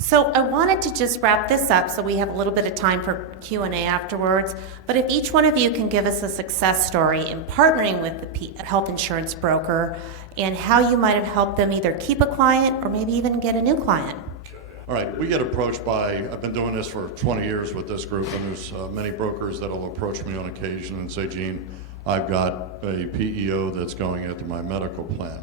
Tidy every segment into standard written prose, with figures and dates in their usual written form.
So I wanted to just wrap this up so we have a little bit of time for Q&A afterwards. But if each one of you can give us a success story in partnering with the health insurance broker and how you might have helped them either keep a client or maybe even get a new client. All right, we get approached by, I've been doing this for 20 years with this group, and there's many brokers that will approach me on occasion and say, Gene, I've got a PEO that's going after my medical plan.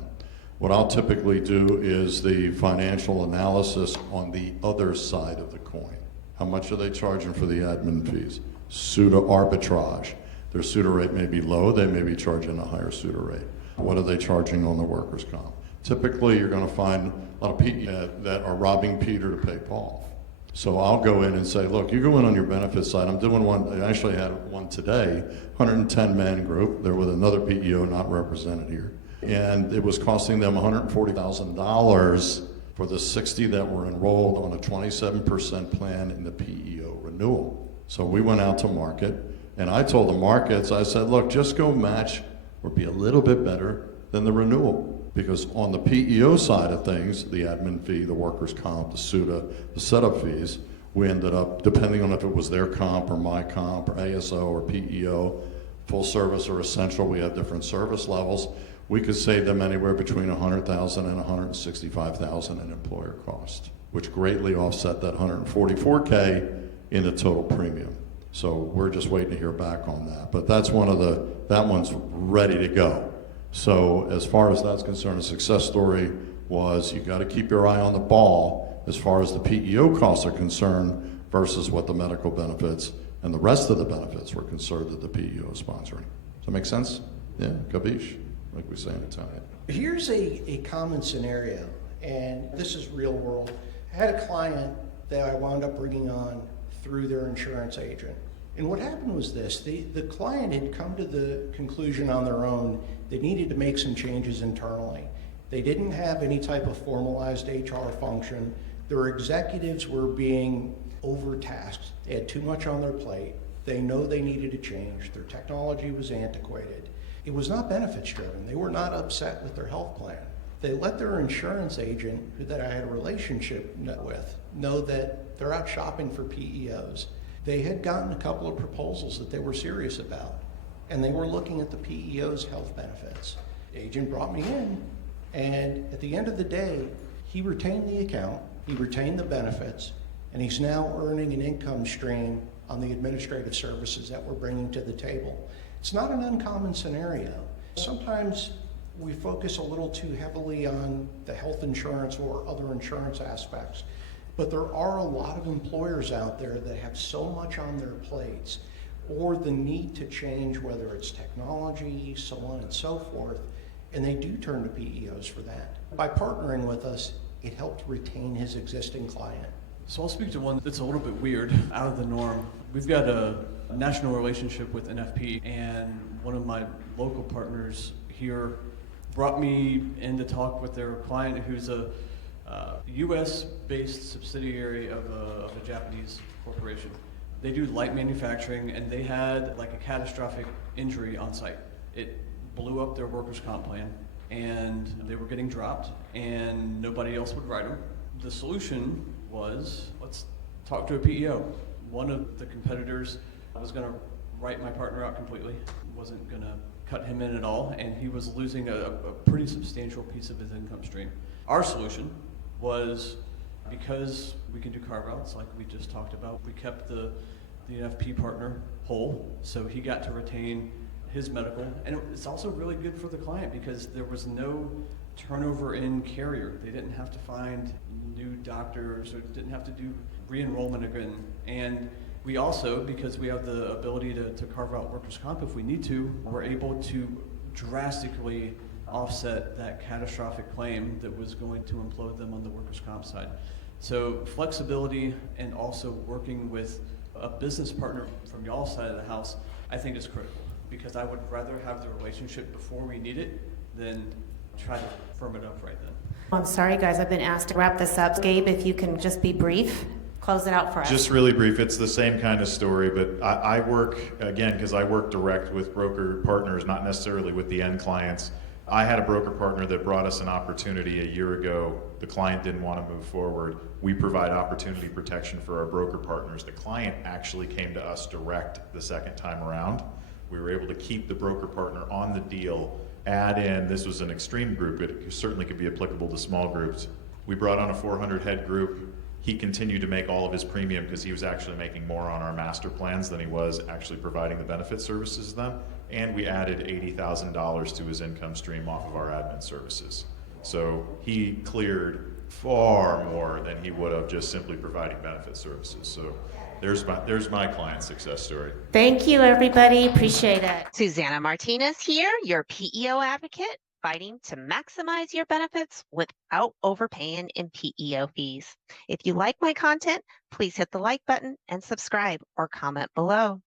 What I'll typically do is the financial analysis on the other side of the coin. How much are they charging for the admin fees? SUTA arbitrage. Their SUTA rate may be low, they may be charging a higher SUTA rate. What are they charging on the workers' comp? Typically, you're going to find a lot of PEOs that are robbing Peter to pay Paul. So I'll go in and say, look, you go in on your benefits side. I'm doing one, I actually had one today, 110-man group. They're with another PEO not represented here. And it was costing them $140,000 for the 60 that were enrolled on a 27% plan in the PEO renewal. So we went out to market, and I told the markets, I said, look, just go match or be a little bit better than the renewal. Because on the PEO side of things, the admin fee, the workers' comp, the SUTA, the setup fees, we ended up, depending on if it was their comp or my comp or ASO or PEO, full service or essential, we have different service levels. We could save them anywhere between $100,000 and $165,000 in employer cost, which greatly offset that $144K in the total premium. So we're just waiting to hear back on that. But that's that one's ready to go. So as far as that's concerned, a success story was you got to keep your eye on the ball as far as the PEO costs are concerned versus what the medical benefits and the rest of the benefits were concerned that the PEO is sponsoring. Does that make sense? Yeah, capiche, like we say in Italian. Here's a common scenario, and this is real world. I had a client that I wound up bringing on through their insurance agent. And what happened was this, the client had come to the conclusion on their own they needed to make some changes internally. They didn't have any type of formalized HR function. Their executives were being overtasked. They had too much on their plate. They know they needed to change. Their technology was antiquated. It was not benefits driven. They were not upset with their health plan. They let their insurance agent, that I had a relationship with, know that they're out shopping for PEOs. They had gotten a couple of proposals that they were serious about, and they were looking at the PEO's health benefits. The agent brought me in, and at the end of the day, he retained the account, he retained the benefits, and he's now earning an income stream on the administrative services that we're bringing to the table. It's not an uncommon scenario. Sometimes we focus a little too heavily on the health insurance or other insurance aspects. But there are a lot of employers out there that have so much on their plates or the need to change, whether it's technology, so on and so forth, and they do turn to PEOs for that. By partnering with us, it helped retain his existing client. So I'll speak to one that's a little bit weird, out of the norm. We've got a national relationship with NFP, and one of my local partners here brought me in to talk with their client who's a US-based subsidiary of a Japanese corporation. They do light manufacturing, and they had like a catastrophic injury on site. It blew up their workers' comp plan, and they were getting dropped, and nobody else would write them. The solution was, let's talk to a PEO. One of the competitors was going to write my partner out completely, wasn't going to cut him in at all, and he was losing a pretty substantial piece of his income stream. Our solution was, because we can do carve-outs like we just talked about, we kept the NFP partner whole, so he got to retain his medical. And it's also really good for the client because there was no turnover in carrier. They didn't have to find new doctors or didn't have to do re-enrollment again. And we also, because we have the ability to carve out workers' comp if we need to, we're able to drastically offset that catastrophic claim that was going to implode them on the workers' comp side. So flexibility and also working with a business partner from y'all's side of the house, I think is critical, because I would rather have the relationship before we need it than try to firm it up right then. I'm sorry, guys, I've been asked to wrap this up. Gabe, if you can just be brief, close it out for us. Just really brief. It's the same kind of story, but I work, again, because I work direct with broker partners, not necessarily with the end clients. I had a broker partner that brought us an opportunity a year ago. The client didn't want to move forward. We provide opportunity protection for our broker partners. The client actually came to us direct the second time around. We were able to keep the broker partner on the deal, add in, this was an extreme group, it certainly could be applicable to small groups. We brought on a 400 head group. He continued to make all of his premium because he was actually making more on our master plans than he was actually providing the benefit services to them. And we added $80,000 to his income stream off of our admin services. So he cleared far more than he would have just simply providing benefit services. So there's my client success story. Thank you, everybody. Appreciate it. Suzanna Martinez here, your PEO advocate, fighting to maximize your benefits without overpaying in PEO fees. If you like my content, please hit the like button and subscribe or comment below.